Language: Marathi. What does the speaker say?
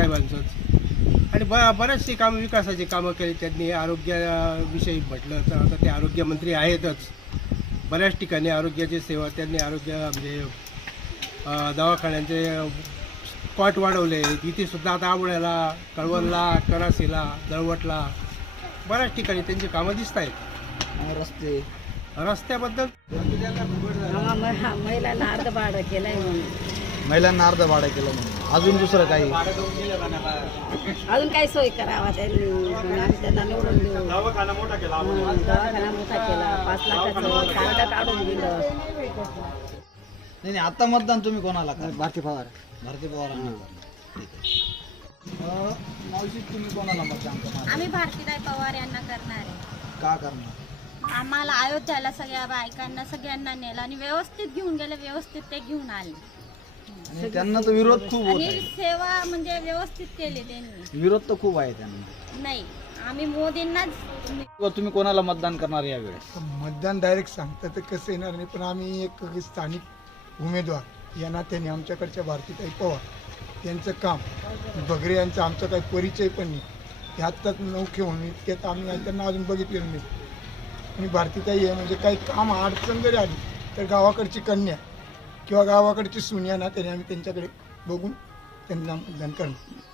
साहेबांचंच आणि बरेचशी कामं विकासाची कामं केली त्यांनी. आरोग्याविषयी म्हटलं तर आता ते आरोग्यमंत्री आहेतच. बऱ्याच ठिकाणी आरोग्याची सेवा त्यांनी म्हणजे दवाखान्यांचे स्पॉट वाढवले. इथेसुद्धा आता आंबोळ्याला, कळवणला, करासीला, दळवटला बऱ्याच ठिकाणी त्यांची कामं दिसत आहेत. रस्त्याबद्दल महिलांना अर्ध भाडं केलंय म्हणून. महिलांना अर्ध भाडं केलं म्हणून. अजून दुसरं काही अजून काही सोय करावा त्यांनी. आम्ही त्यांना निवडून देऊ. दवाखाना मोठा केला, 5 लाखाचं कार्ड काढून दिलं. नाही आता मतदान तुम्ही कोणाला करा? भारती पवार. भारती पवारांना. मावशी तुम्ही कोणाला मतदान करणार? आम्ही भारतीताई पवार यांना करणार आहे. का करणार? आम्हाला अयोध्याला सगळ्या बायकांना सगळ्यांना नेलं आणि व्यवस्थित घेऊन गेले, व्यवस्थित ते घेऊन आले आणि त्यांना तर विरोध खूप होत आणि आहे. सेवा म्हणजे व्यवस्थित केली त्यांनी. विरोध तर खूप आहे त्यांना. नाही, आम्ही मोदींनाच. तुम्ही कोणाला मतदान करणार यावेळेस? मतदान डायरेक्ट सांगता तर कसं येणार नाही, पण आम्ही एक स्थानिक उमेदवार या नात्याने आमच्याकडच्या भारतीताई पवार यांचं काम, बगरे यांचा आमचा काही परिचय पण नाही. ते आत्ताच नौखे म्हणून इतक्यात आम्ही त्यांना अजून बघितलेलं नाही. आणि भारतीताई आहे म्हणजे काही काम अडचण जरी आली तर गावाकडची कन्या किंवा गावाकडची सून या नात्याने आम्ही त्यांच्याकडे बघून त्यांना मतदान करणार.